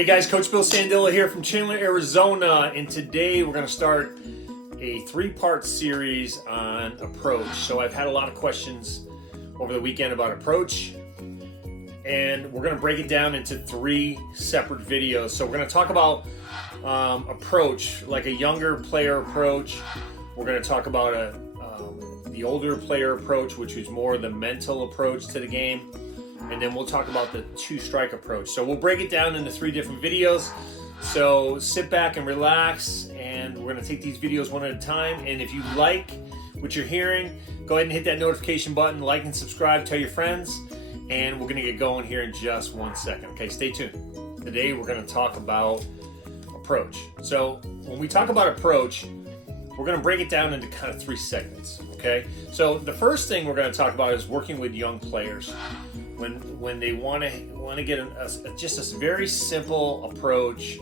Hey guys, Coach Bill Sandilla here from Chandler, Arizona, and today we're going to start a three-part series on approach. So I've had a lot of questions over the weekend about approach, and we're going to break it down into three separate videos. So we're going to talk about approach, like a younger player approach. We're going to talk about the older player approach, which is more the mental approach to the game. And then we'll talk about the two-strike approach. So we'll break it down into three different videos. So sit back and relax, and we're gonna take these videos one at a time. And if you like what you're hearing, go ahead and hit that notification button, like and subscribe, tell your friends, and we're gonna get going here in just 1 second. Okay, stay tuned. Today we're gonna talk about approach. So when we talk about approach, we're gonna break it down into kind of three segments, okay? So the first thing we're gonna talk about is working with young players. When they want to get just a very simple approach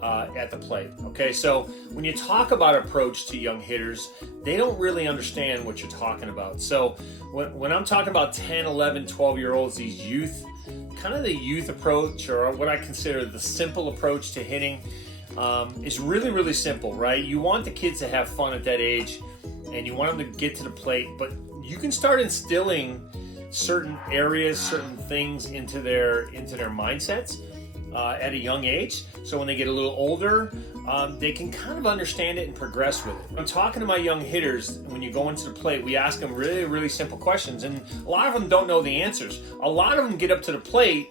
at the plate. Okay, so when you talk about approach to young hitters, they don't really understand what you're talking about. So when I'm talking about 10, 11, 12-year-olds, these youth, kind of the youth approach, or what I consider the simple approach to hitting, is really, really simple, right? You want the kids to have fun at that age, and you want them to get to the plate, but you can start instilling certain areas, certain things into their mindsets at a young age. So when they get a little older, they can kind of understand it and progress with it. When I'm talking to my young hitters, when you go into the plate, we ask them really, really simple questions, and a lot of them don't know the answers. A lot of them get up to the plate,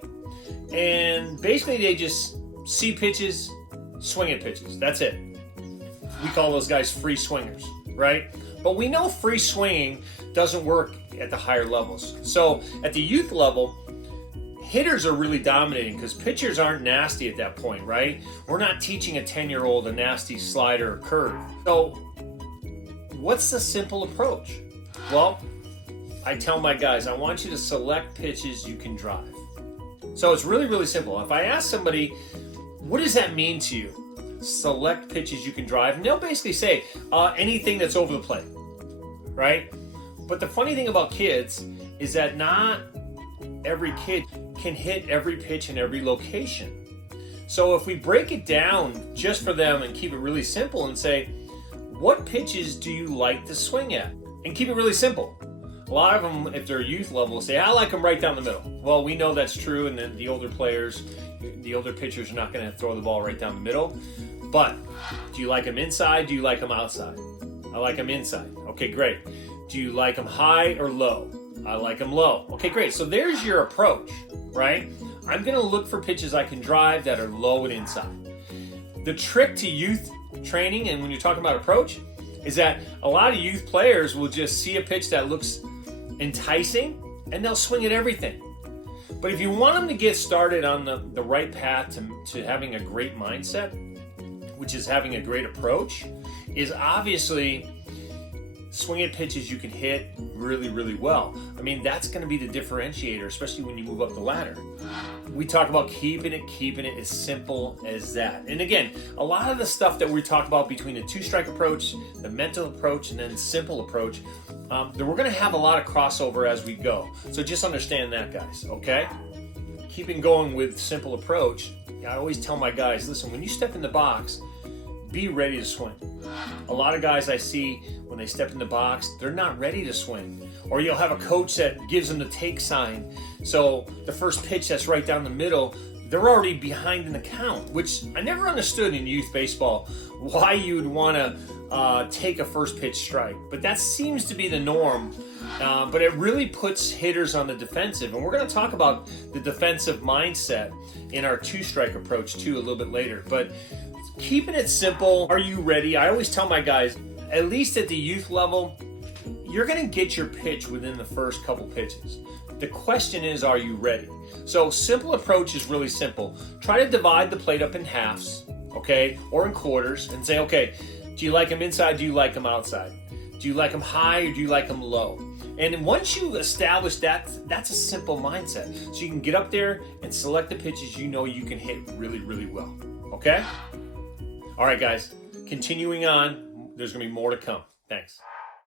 and basically they just see pitches, swing at pitches. That's it. We call those guys free swingers, right? But we know free swinging doesn't work at the higher levels. So at the youth level, hitters are really dominating because pitchers aren't nasty at that point, right? We're not teaching a 10-year-old a nasty slider or curve. So what's the simple approach? Well, I tell my guys, I want you to select pitches you can drive. So it's really, really simple. If I ask somebody, what does that mean to you? Select pitches you can drive, and they'll basically say anything that's over the plate, right? But the funny thing about kids is that not every kid can hit every pitch in every location. So if we break it down just for them and keep it really simple and say, what pitches do you like to swing at? And keep it really simple. A lot of them, if they're youth level, say, I like them right down the middle. Well, we know that's true, and then the older players, the older pitchers are not going to throw the ball right down the middle. But do you like them inside? Do you like them outside? I like them inside. Okay, great. Do you like them high or low? I like them low. Okay, great. So there's your approach, right? I'm going to look for pitches I can drive that are low and inside. The trick to youth training, and when you're talking about approach, is that a lot of youth players will just see a pitch that looks enticing, and they'll swing at everything. But if you want them to get started on the right path to having a great mindset, which is having a great approach, is obviously swing at pitches you can hit really, really well. I mean, that's going to be the differentiator, especially when you move up the ladder. We talk about keeping it as simple as that. And again, a lot of the stuff that we talk about between the two-strike approach, the mental approach, and then the simple approach, we're going to have a lot of crossover as we go. So just understand that, guys, okay? Keeping going with simple approach, I always tell my guys, listen, when you step in the box, be ready to swing. A lot of guys I see, when they step in the box, they're not ready to swing. Or you'll have a coach that gives them the take sign. So the first pitch that's right down the middle, they're already behind in the count, which I never understood in youth baseball, why you'd want to take a first pitch strike. But that seems to be the norm. But it really puts hitters on the defensive. And we're going to talk about the defensive mindset in our two-strike approach too a little bit later. But keeping it simple, are you ready? I always tell my guys, at least at the youth level, you're going to get your pitch within the first couple pitches. The question is, are you ready? So simple approach is really simple. Try to divide the plate up in halves, okay, or in quarters, and say, okay, do you like them inside? Do you like them outside? Do you like them high or do you like them low? And once you establish that, that's a simple mindset. So you can get up there and select the pitches you know you can hit really, really well, okay? All right, guys, continuing on, there's going to be more to come. Thanks.